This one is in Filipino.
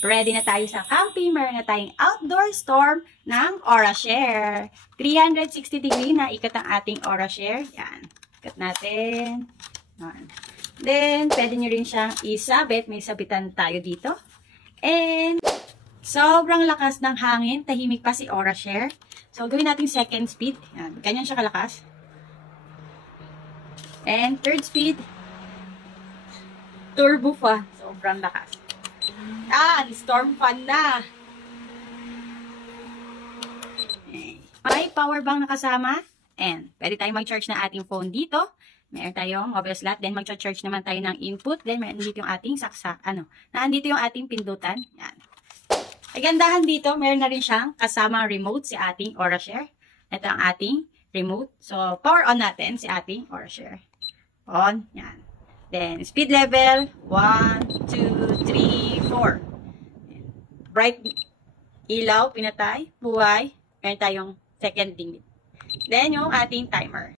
Ready na tayo sa camping. Meron na tayong outdoor storm ng OraShare. 360 degree na ikot ang ating OraShare. Yan. Ikot natin. Yan. Then, pwede nyo rin siyang isabit. May sabitan tayo dito. And, sobrang lakas ng hangin. Tahimik pa si OraShare. So, gawin natin second speed. Yan. Ganyan siya kalakas. And, third speed. Turbo pa. Sobrang lakas. Storm fan na. May power bank na kasama. And, pwede tayong mag-charge na ating phone dito. Meron tayong mobile slot. Then, mag-charge naman tayo ng input. Then, meron dito yung ating nandito yung ating pindutan. Yan. Kagandahan dito, meron na rin siyang kasamang remote si ating OraShare. Ito ang ating remote. So, power on natin si ating OraShare. On. Yan. Then, speed level, 1, 2, 3, 4. Bright ilaw, pinatay, buhay. Meron tayong second limit. Then, yung ating timer.